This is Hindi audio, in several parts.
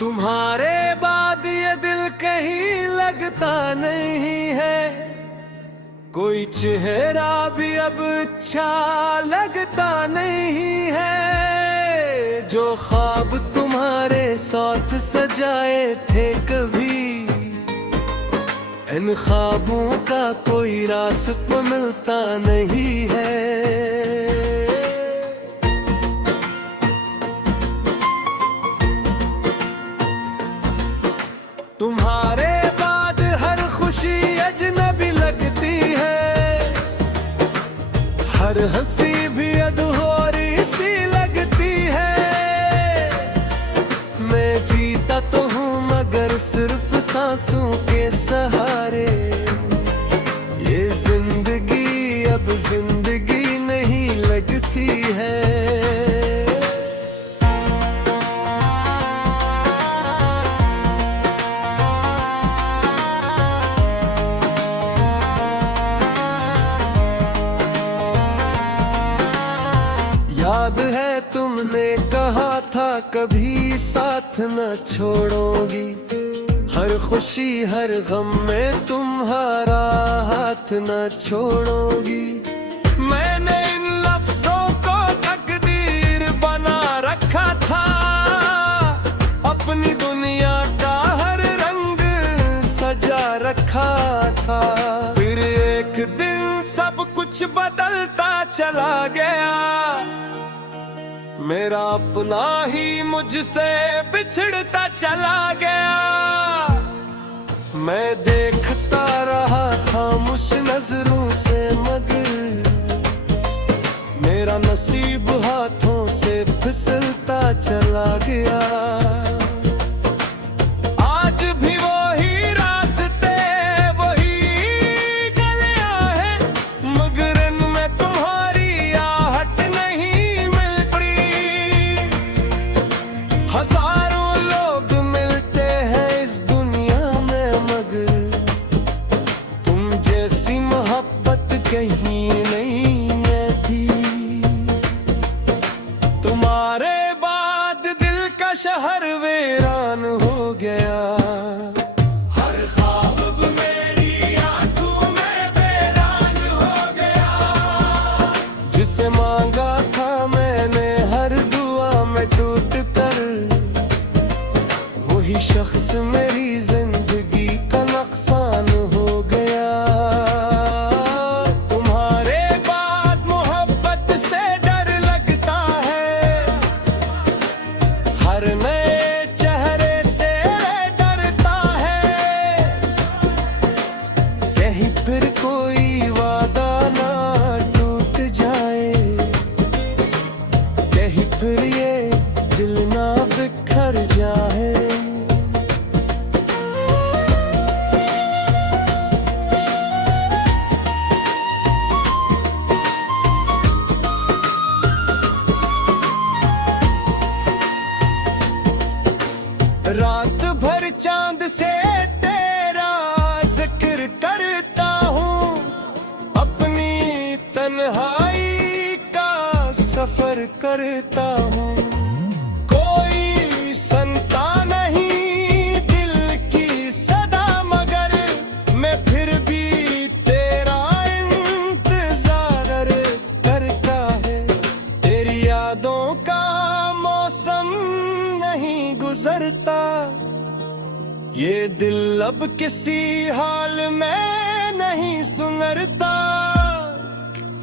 तुम्हारे बाद ये दिल कहीं लगता नहीं है, कोई चेहरा भी अब अच्छा लगता नहीं है। जो ख्वाब तुम्हारे साथ सजाए थे कभी, इन ख्वाबों का कोई रास्ता मिलता नहीं है। तुम्हारे बाद हर खुशी अजनबी लगती है, हर हंसी भी अधूरी सी लगती है। मैं जीता तो हूँ मगर सिर्फ सांसों के सहारे, ये जिंदगी अब जिंदगी नहीं लगती है। याद है तुमने कहा था कभी साथ न छोड़ोगी, हर खुशी हर गम में तुम्हारा हाथ न छोड़ोगी। मैंने इन लफ्जों को तकदीर बना रखा था, अपनी दुनिया का हर रंग सजा रखा था। फिर एक दिन सब कुछ बदलता चला गया, मेरा अपना ही मुझसे बिछड़ता चला गया। मैं देखता रहा खामोश नजरों से मगर मेरा नसीब हाथों से फिसलता चला गया। आज भी वही रास्ते वही गलियां हैं, मगर इनमें तुम्हारी आहट नहीं मिलती। हजारों लोग मिलते हैं इस दुनिया में, मगर तुम जैसी मोहब्बत कहीं नहीं थी। तुम्हारे बाद दिल का शहर वीरान हो गया, हर ख्वाब मेरी आंखों में वीरान हो गया। जिसे मांगा था मैंने हर दुआ में टूट कर, वही शख्स मेरी जिंदगी का नुकसान हो गया। तुम्हारे बाद मोहब्बत से डर लगता है, हर नए चेहरे से डरता है। कहीं फिर कोई वादा ना टूट जाए, कहीं फिर ये दिल ना बिखर जाए। रात भर चांद से तेरा जिक्र करता हूँ, अपनी तन्हाई का सफर करता हूँ। कोई सुनता नहीं दिल की सदा, मगर मैं फिर भी तेरा इंतजार करता है। तेरी यादों का मौसम नहीं गुजरता, ये दिल अब किसी हाल में नहीं सुधरता।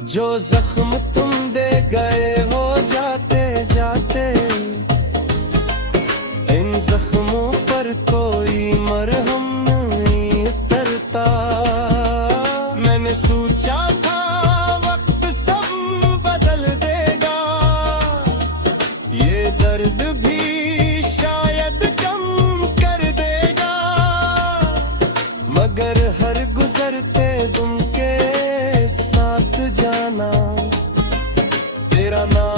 जो जख्म तुम दे गए हो जाते जाते, इन जख्मों पर कोई मरहम नहीं उतरता। मैंने सोचा था वक्त सब बदल देगा, ये दर्द भी शायद कम कर देगा। मगर हर गुजरते तुम के साथ जाना, तेरा नाम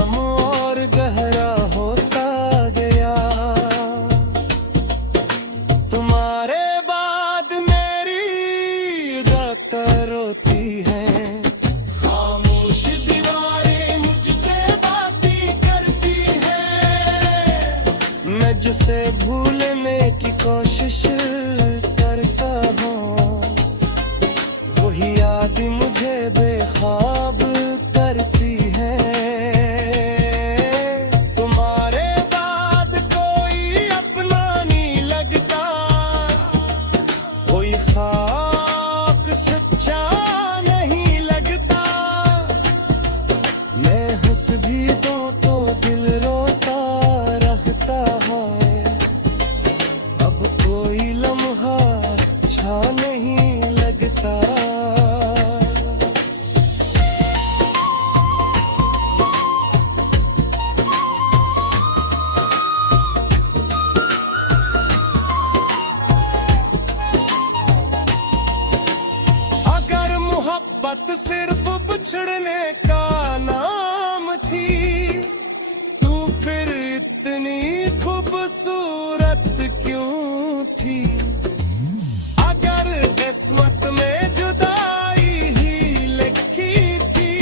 किस्मत में जुदाई ही लिखी थी,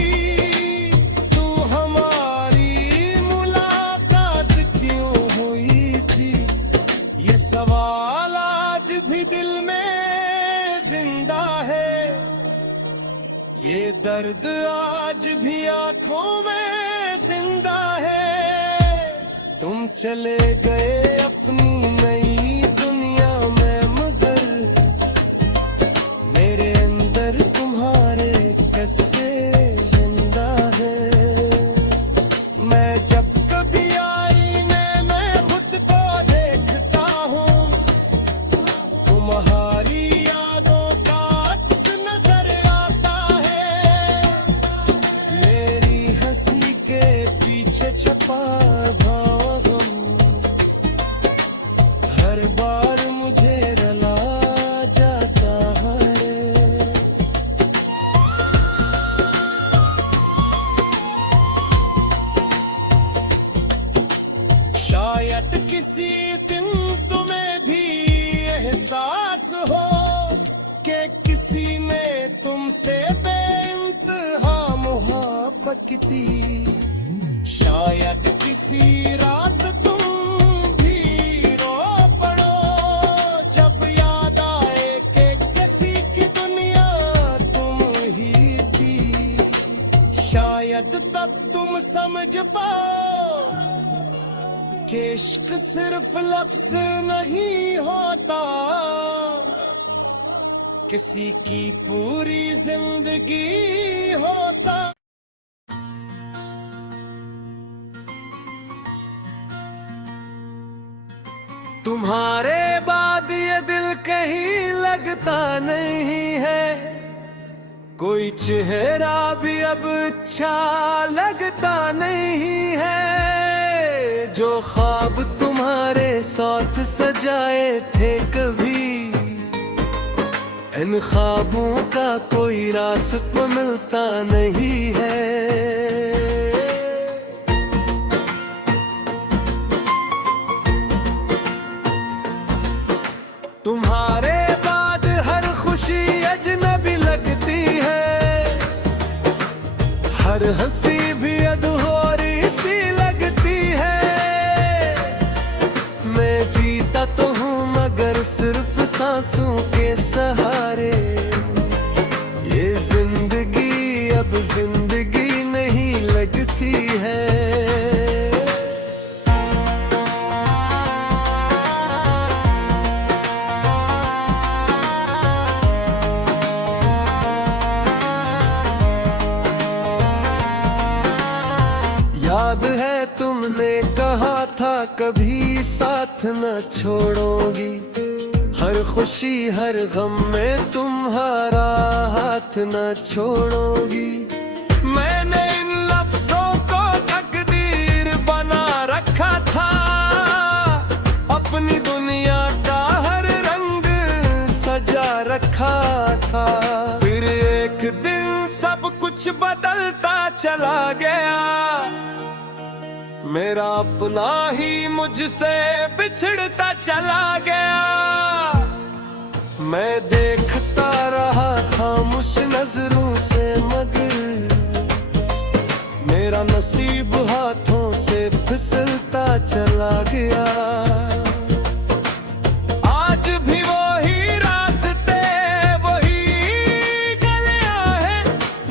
तू हमारी मुलाकात क्यों हुई थी? ये सवाल आज भी दिल में जिंदा है, ये दर्द आज भी आंखों में जिंदा है। तुम चले गए अपनी नई दुनिया में, मगर मेरे अंदर तुम्हारे किस्से जिंदा है। मैं जब कभी आईने में खुद को देखता हूँ, तुम्हारी यादों का अक्स नजर आता है। मेरी हंसी के पीछे छुपा हर बार मुझे रुला जाता है। शायद किसी दिन तुम्हें भी एहसास हो कि किसी ने तुमसे बेइंतहा मोहब्बत की। शायद किसी रात तुम तब तुम समझ पाओ कि इश्क सिर्फ लफ्ज नहीं होता, किसी की पूरी जिंदगी होता। तुम्हारे बाद ये दिल कहीं लगता नहीं है, कोई चेहरा भी अब अच्छा लगता नहीं है। जो ख्वाब तुम्हारे साथ सजाए थे कभी, इन ख्वाबों का कोई रास्ता मिलता नहीं है। तुम्हारे बाद हर खुशी अजनबी लगती है, हर हंसी भी अधूरी सी लगती है। मैं जीता तो हूँ मगर सिर्फ सांसों के सहारे, ये जिंदगी अब जिंदगी नहीं लगती है। याद है तुमने कहा था कभी साथ न छोड़ोगी, हर खुशी हर गम में तुम्हारा हाथ न छोड़ोगी। मैंने इन लफ्जों को तकदीर बना रखा था, अपनी दुनिया का हर रंग सजा रखा था। फिर एक दिन सब कुछ बदलता चला गया, मेरा अपना ही मुझसे बिछड़ता चला गया। मैं देखता रहा खामोश नजरों से, मगर मेरा नसीब हाथों से फिसलता चला गया। आज भी वही रास्ते वही गलियां हैं,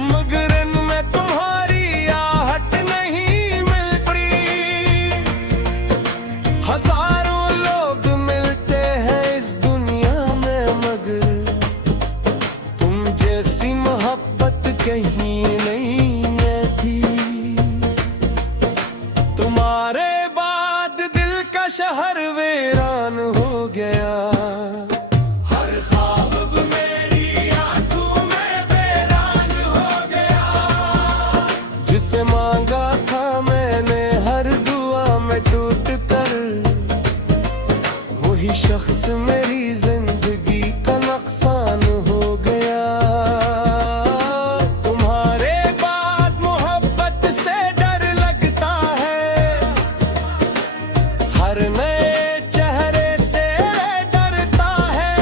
मगर इनमें तुम्हारी आहट नहीं मिलती। हजारों लोग मिलते हैं इस दुनिया में, मगर तुम जैसी मोहब्बत कहीं नहीं थी। तुम्हारे बाद दिल का शहर वीरान हो गया, हर ख्वाब मेरी आंखों में वीरान हो गया। जिसे मांगा था मैंने हर दुआ में टूट कर, वही शख्स मेरी जिंदगी का नुकसान हो गया। तुम्हारे बाद मोहब्बत से डर लगता है, हर नए चेहरे से डरता है।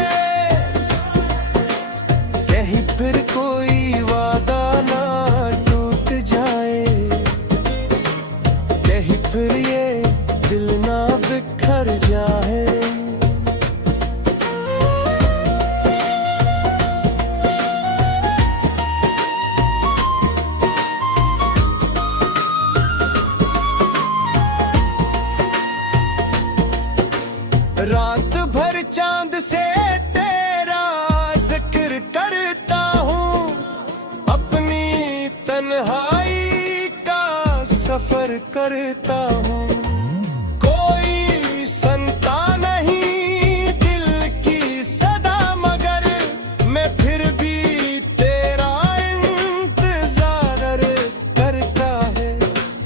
चांद से तेरा जिक्र करता हूँ, अपनी तन्हाई का सफर करता हूँ। कोई सुनता नहीं दिल की सदा, मगर मैं फिर भी तेरा इंतजार करता है।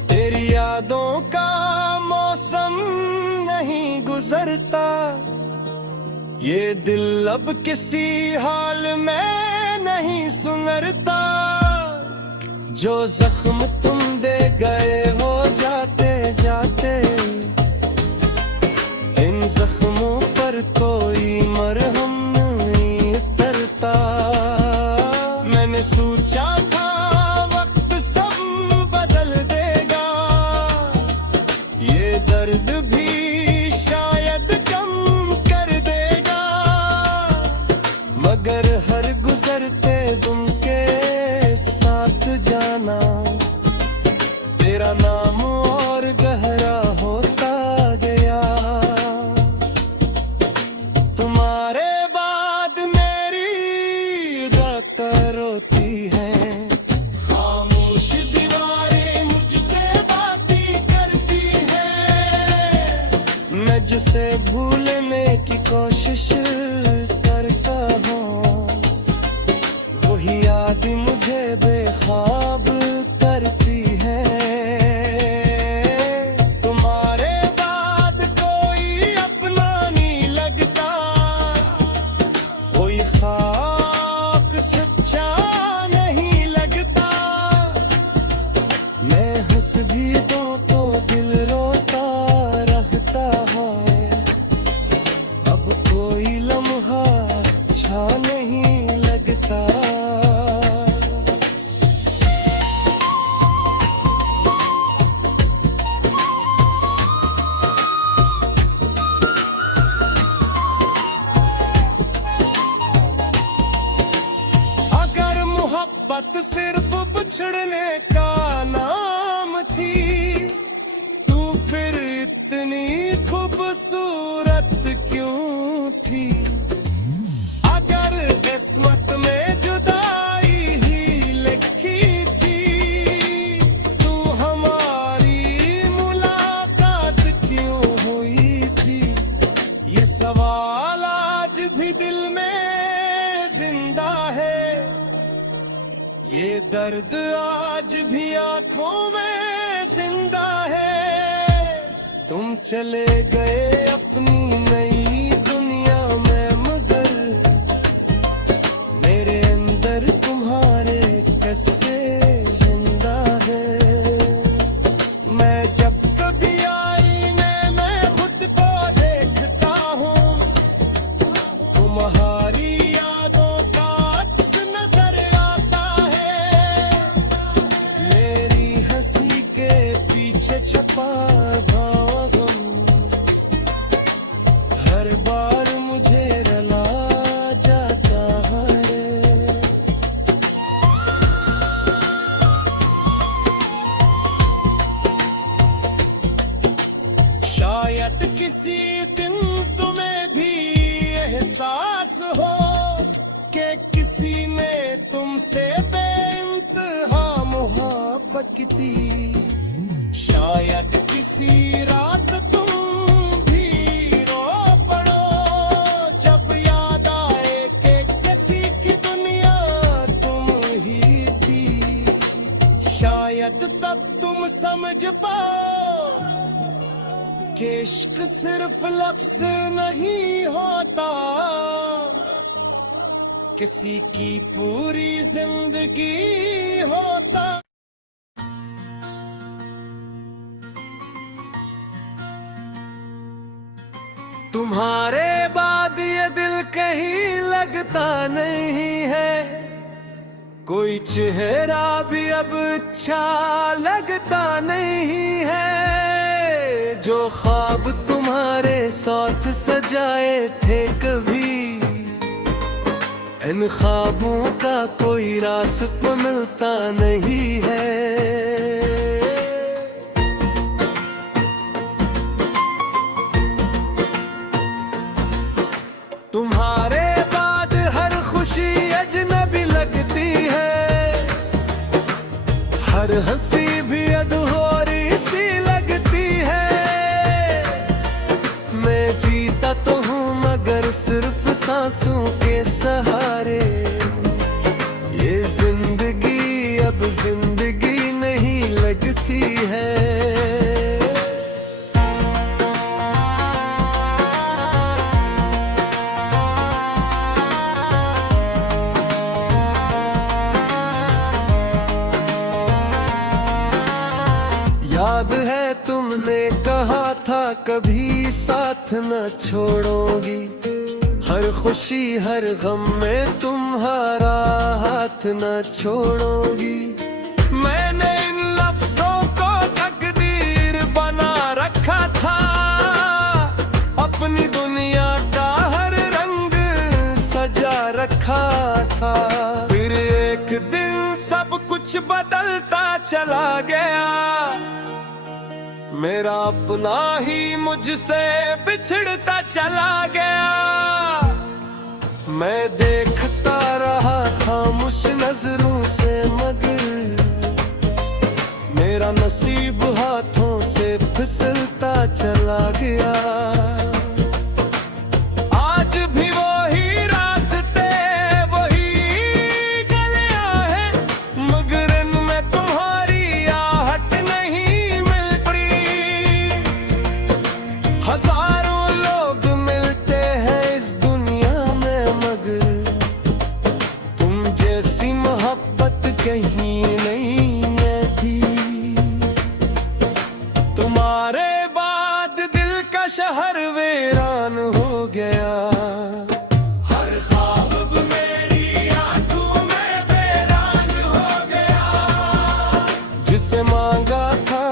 तेरी यादों का मौसम नहीं गुजरता, ये दिल अब किसी हाल में नहीं सुधरता। जो जख्म तुम दे गए हो जाते जाते, इन जख्मों पर कोई मरहम नहीं उतरता। मैंने सोचा था वक्त सब बदल देगा, ये दर्द भी शायद कम कर देगा, मगर हर गुजरते तुम के साथ जाना, तेरा नाम और गहरा होता गया। तुम्हारे बाद मेरी धड़कन रोती है, खामोश दीवारें मुझसे बातें करती है। मैं जिसे भूलने की कोशिश करता हूँ, वही याद मुझे बेख्वाब करती है। तुम्हारे बाद कोई अपना नहीं लगता, कोई खाक सच्चा नहीं लगता। मैं हंस भी दूं तो दिल रोता रहता है, अब कोई लम्हा अच्छा नहीं लगता। अगर मोहब्बत सिर्फ बिछड़ने का नाम थी, तू फिर इतनी खूबसूरत क्यों थी? अगर किस्मत में जुदाई ही लिखी थी, तू हमारी मुलाकात क्यों हुई थी? ये सवाल आज भी दिल में जिंदा है, ये दर्द आज भी आंखों में जिंदा है। तुम चले गए अपनी नई दुनिया में, मगर मेरे अंदर तुम्हारे किस्से जिंदा है। मैं जब कभी आईने में खुद को देखता हूँ, तुम्हारी यादों का अक्स नजर आता है। मेरी हंसी के पीछे छुपा गम हर बार मुझे रुला जाता है। शायद किसी दिन तुम्हें भी एहसास हो कि किसी ने तुमसे बेइंतहा मोहब्बत की। शायद किसी रात तुम भी रो पड़ो, जब याद आए कि किसी की दुनिया तुम ही थी। शायद तब तुम समझ पाओ कि इश्क सिर्फ लफ्ज नहीं होता, किसी की पूरी जिंदगी होता। तुम्हारे बाद ये दिल कहीं लगता नहीं है, कोई चेहरा भी अब अच्छा लगता नहीं है। जो ख्वाब तुम्हारे साथ सजाए थे कभी, इन ख्वाबों का कोई रास्ता मिलता नहीं है। हंसी भी अधूरी सी लगती है। मैं जीता तो हूँ मगर सिर्फ सांसों के सहारे। ये जिंदगी अब जिंदगी नहीं लगती है। याद है तुमने कहा था कभी साथ न छोड़ोगी। हर खुशी हर गम में तुम्हारा हाथ न छोड़ोगी। मैंने इन लफ्जों को तकदीर बना रखा था। अपनी दुनिया का हर रंग सजा रखा था। फिर एक दिन सब कुछ बदलता चला गया। मेरा अपना ही मुझसे बिछड़ता चला गया। मैं देखता रहा खामोश नजरों से मगर मेरा नसीब हाथों से फिसलता चला गया। आज भी वही रास्ते वही गलियां हैं मगर इनमें तुम्हारी आहट नहीं मिलती। हजारों लोग मिलते हैं इस दुनिया में मगर तुम जैसी मोहब्बत कहीं नहीं थी। तुम्हारे बाद दिल का शहर वीरान हो गया। हर ख्वाब मेरी आंखों में वीरान हो गया। जिसे मांगा था